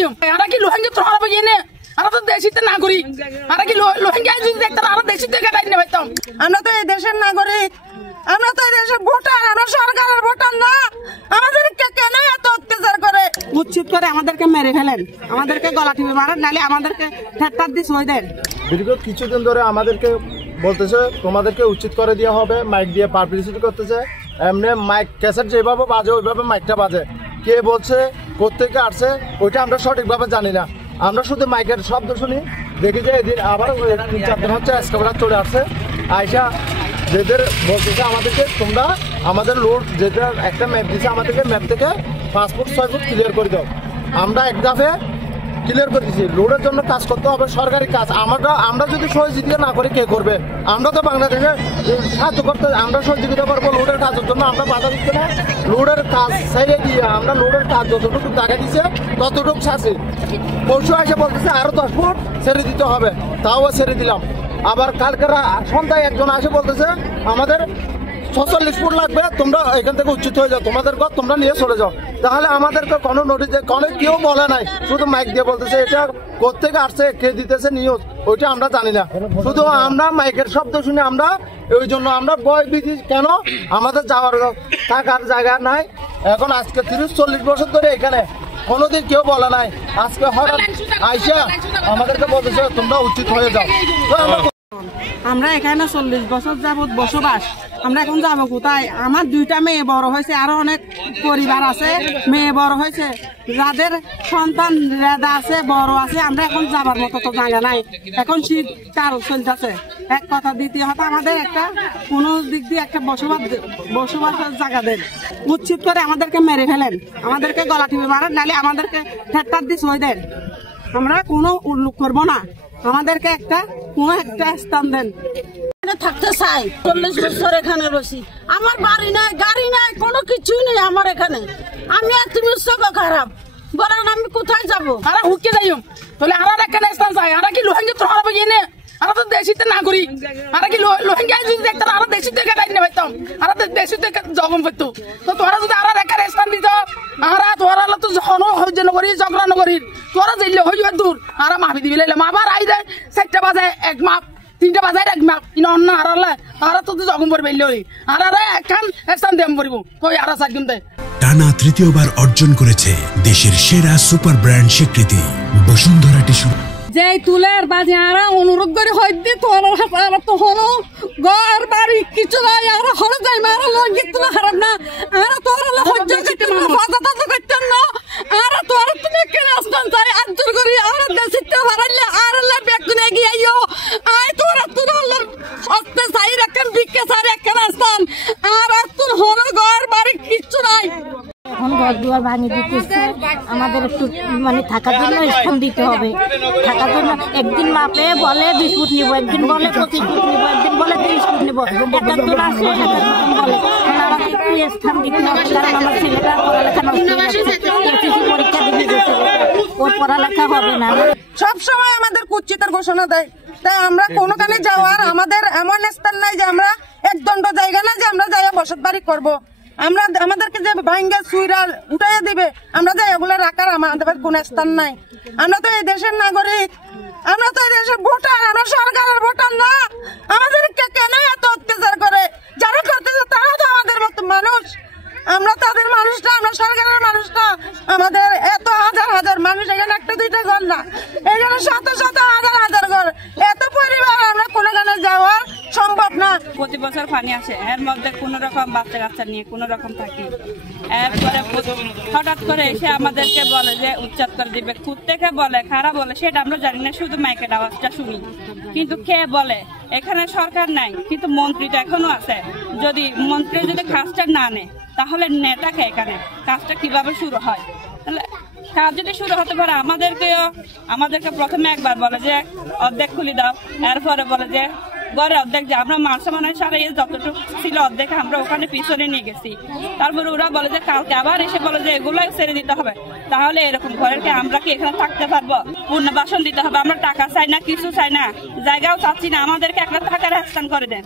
যাইম আরা কি লোহাঙ্গে তোরা বগিনে আরা তো দেশিতে নাগরিক আরা কি লোহাঙ্গে যদি দেখতাম আরা দেশিতে গাড়ি না পাইতাম আমরা তো এই দেশের নাগরিক আমরা তো এই দেশের ভোটার আমরা সরকারের ভোটার না আমাদেরকে কেন এত অত্যাচার করে উচ্ছেদ করে আমাদেরকে মেরে ফেলেন আমাদেরকে গলা টিপে মারেন নালে আমাদেরকে ঠেট্টার দিয়ে সই দেন দীর্ঘ কিছুদিন ধরে আমাদেরকে বলতেছে তোমাদেরকে উচিত করে দেওয়া হবে মাইক দিয়ে পাবলিসিটি করতেছে এমনি মাইক ক্যাসেট যেভাবে বাজে ওইভাবে মাইকটা বাজে কে বলছে কোথেকে আসছে ওইটা আমরা সঠিকভাবে জানি না আমরা শুধু মাইকের শব্দ শুনি দেখি যে এদিন আবার 3-4 দিন হচ্ছে এসকাবেলা চলে আসছে আয়সা যেদের বলতেছে আমাদেরকে তোমরা আমাদের লোড যেটা একটা ম্যাপ দিচ্ছে আমাদেরকে ম্যাপ থেকে 5 ফুট 6 ফুট ক্লিয়ার করে দাও আমরা এক দফে ক্লিয়ার করে দিচ্ছি লোডের জন্য কাজ করতে হবে সরকারি কাজ আমরা যদি সহযোগিতা না করি কে করবে আমরা তো বাংলাদেশে সাহায্য করতে আমরা সহযোগিতা করবো লোডের কাজের জন্য আমরা বাধা দিচ্ছি না লোডের কাজ ছেড়ে দিয়ে আমরা লোডের কাজ যতটুকু টাকা দিচ্ছে ততটুকু ছাড়ছি পরশু এসে বলতেছে আরো 10 ফুট ছেড়ে দিতে হবে তাও ছেড়ে দিলাম আবার কালকে সন্ধ্যায় একজন আসে বলতেছে আমাদের 46 ফুট লাগবে তোমরা এখান থেকে উচিত হয়ে যাও তোমাদের ঘর তোমরা নিয়ে চলে যাও তাহলে আমাদেরকে কোনো নোটিশ কোনো কেউ বলে নাই শুধু মাইক দিয়ে বলতেছে এটা কোথেকে আসছে কে দিতেছে নিউজ ওইটা আমরা জানি না শুধু আমরা মাইকের শব্দ শুনে আমরা ওই জন্য আমরা ভয় ভীতি কেন আমাদের যাওয়ার থাকার জায়গা নাই এখন আজকে 30-40 বছর ধরে এখানে কোনোদিন কেউ বলে নাই আজকে হঠাৎ আইসা আমাদেরকে বলতেছে তোমরা উচিত হয়ে যাও আমরা এখানে 40 বছর যাবত বসবাস আমরা এখন যাবো কোথায় আমার 2টা মেয়ে বড় হয়েছে আরো অনেক পরিবার আছে মেয়ে বড় হয়েছে যাদের সন্তান রেদা আছে বড় আছে আমরা এখন যাবার মতো তো জায়গা নাই এখন শীত কাল চলতেছে এক কথা দ্বিতীয় কথা আমাদের একটা কোন দিক দিয়ে একটা বসবাসের জায়গা দেন উচ্ছেদ করে আমাদেরকে মেরে ফেলেন আমাদেরকে গলা টিপে মারেন নালে আমাদেরকে ঠেট্টার দিয়ে সই দেন আমরা কোনো উল্লেখ করবো না আমাদেরকে কোনো একটা স্থান দেন থাকতে চাই 40 বছর এখানে বসি আমার বাড়ি নাই গাড়ি নাই কোনো কিছুই নেই আমার এখানে আমি আর তুমি সব খারাপ বলেন আমি কোথায় যাবো আরা হুকে যাইম তাহলে আরা এখানে স্থান চাই আরা কি লোহাঙ্গে তোরা বগিনে আরা তো দেশিতে নাগরিক আরা কি লোহাঙ্গে যদি দেখতাম আরা দেশিতে গাড়ি না পাইতাম আরা তো দেশিতে জগম পাইতো তো তোরা যদি আরা এখানে স্থান দিত আরা তোরা তো যখন হইজ নগরী ঝগড়া নগরী তোরা যাইলে হইজ দূর আরা মাফি দিবি লাইলে মাবার আই দেয় 4টা বাজে 1 মাপ 3টা বাজে 1 মাপ ইন অন্য আরালে আরা তো জগম পড়বে লই আরা এখান স্থান দেম পড়ব কই আরা সাজগুন দে টানা তৃতীয়বার অর্জন করেছে দেশের সেরা সুপার ব্র্যান্ড স্বীকৃতি বসুন্ধরা টিস্যু যে তুলের বাজে আরা অনুরোধ করে হইতে তোরা হারা তো হলো ঘর বাড়ি কিছু নাই আরা হলে যাই মারা লঙ্গি তো হারাম না আরা তোরা হজ্জ করতে না ফাদা তো করতে না আরা তোরা তুমি কেন আসতাম তাই আন্তর করি আরা দেশিতে হারাইলে আরালে ব্যাগ গুনে গিয়াইও আই তোরা হস্তে সাই রাখেন বিকে সাই রাখেন আসতাম আরা তোর হলো ঘর বাড়ি কিছু নাই এখন ঘর দুয়ার ভাঙিয়ে দিতেছে আমাদের একটু মানে থাকার জন্য স্থান দিতে হবে থাকার জন্য একদিন মাপে বলে 20 ফুট নিব একদিন বলে 25 ফুট নিব একদিন বলে 30 ফুট নিব একাত্তর আসলে বলে আমাকে একটু স্থান দিতে হবে কারণ আমার ছেলেটা পড়ালেখা পরীক্ষা দিতে ওর পড়ালেখা হবে না সব সময় আমাদের কুচ্ছিতের ঘোষণা দেয় তাই আমরা কোনোখানে যাওয়ার আমাদের এমন স্থান নাই যে আমরা একদণ্ড জায়গা না যে আমরা যাইয়া বসত বাড়ি করবো আমরা আমাদেরকে যে ভাঙ্গা সুইরা উঠাইয়া দিবে আমরা যে এগুলো রাখার আমাদের কোন স্থান নাই আমরা তো এই দেশের নাগরিক আমরা তো এই দেশের ভোটার আমরা সরকারের ভোটার না আমাদেরকে কেন এত অত্যাচার করে যারা করতেছে তারা তো আমাদের মতো মানুষ আমরা তাদের মানুষ না আমরা সরকারের মানুষ না আমাদের এত হাজার মানুষ এখানে 1-2টা ঘর না এখানে শত হাজার ঘর এত পরিবার আমরা কোনোখানে যাওয়া সম্ভব না প্রতি বছর পানি আসে এর মধ্যে কোন রকম বাচ্চা কাচ্চা নিয়ে কোন রকম থাকি এরপরে হঠাৎ করে এসে আমাদেরকে বলে যে উচ্ছেদ করে দিবে থেকে বলে খারাপ বলে সেটা আমরা জানি না শুধু মাইকের আওয়াজটা শুনি কিন্তু কে বলে এখানে সরকার নাই কিন্তু মন্ত্রী তো এখনো আছে যদি মন্ত্রী যদি কাজটা না নেয় তাহলে নেতাকে এখানে কাজটা কিভাবে শুরু হয় তাহলে কাজ যদি শুরু হতে পারে আমাদেরকে প্রথমে একবার বলে যে অর্ধেক খুলে দাও এরপরে বলে যে ঘরে অর্ধেক যে আমরা মানসম্মানের সারা যতটুকু ছিল অর্ধেক আমরা ওখানে পিছনে নিয়ে গেছি তারপরে ওরা বলে যে কালকে আবার এসে বলে যে এগুলো ছেড়ে দিতে হবে তাহলে এরকম ঘরের কি আমরা কি এখানে থাকতে পারবো পুনর্বাসন দিতে হবে আমরা টাকা চাই না কিছু চাই না জায়গাও চাচ্ছি না আমাদেরকে একটা থাকার স্থান করে দেন